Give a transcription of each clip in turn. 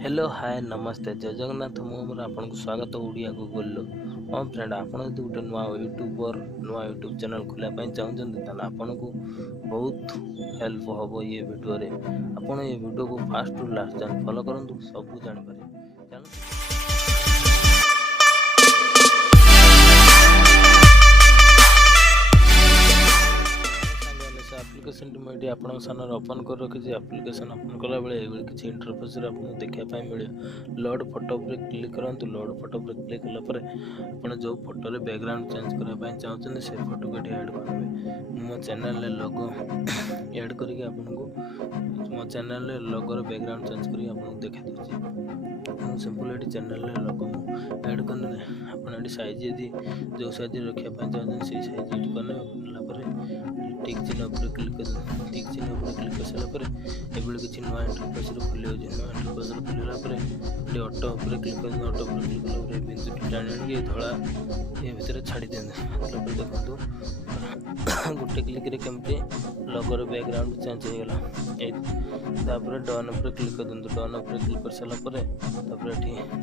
Hello hi नमस्ते जय जगन्नाथ मुझे आपको स्वागत ओडिया गूगल। हाँ फ्रेंड आपड़ जो गोटे नुआ यूट्यूब चैनल खोलने चाहते आपन को बहुत हेल्प हम ये वीडियो रे आपन ये वीडियो को फास्ट टू लास्ट जान फॉलो करूँ सब जापर एप्लिकेशन मुझे आप सामने ओपन कर रखी एप्लिकेशन ओपन कला बेले किसी इंटरफेस आपको देखा मिले लोड फोटो पर क्लिक करूँ। लोड फोटो पर क्लिक कलापर आप जो फोटो बैकग्राउंड चेंज करने चाहते से फोटो को ऐड करेंगे। मो चैनल लोगो ऐड करके आपको मो चैनल लोगोर बैकग्राउंड चेंज कर देखा दूसरी सिंपल ये चैनल लोगो ऐड करने आप साइज यदि जो साइज रखापी चाहते से साइज एड करने टिक चिन्ह पर क्लिक कर टिक चिन्ह पर क्लिक कर सारापर ये किसी नुआ इंटरफेस खुल नुआ इंटरफेस खुलला ऑटो पर क्लिक कर ऑटो पर क्लिक कला बिंदु टाणी धड़ा ये भितर छाड़ी दिखाते देखो गोटे क्लिक केमती लोगोर बैकग्राउंड चेंज हो गला डन पर क्लिक कर दिखाते डन पर क्लिक कर सारापर ये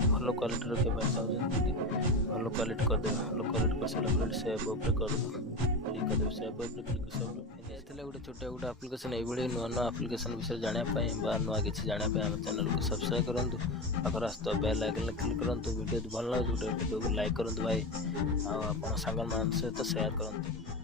भल क्वालिटी रखा चाहते भल क्वालिटी करदे भल क्वालिटी कर सारापर सेव उपर कर सेव उपर क्लिक कर गोटे छोटे गोटे आप्लिकेसन ये नुआ नुआ आप्लिकेसन विषय जानापी नुआ किसी जानापी आम चैनल को सब्सक्राइब करूँ पाखर आस बेल आइकन क्लिक करूँ वीडियो भल लगे वीडियो को लाइक करूँ भाई आप सांग सहित शेयर करूँ।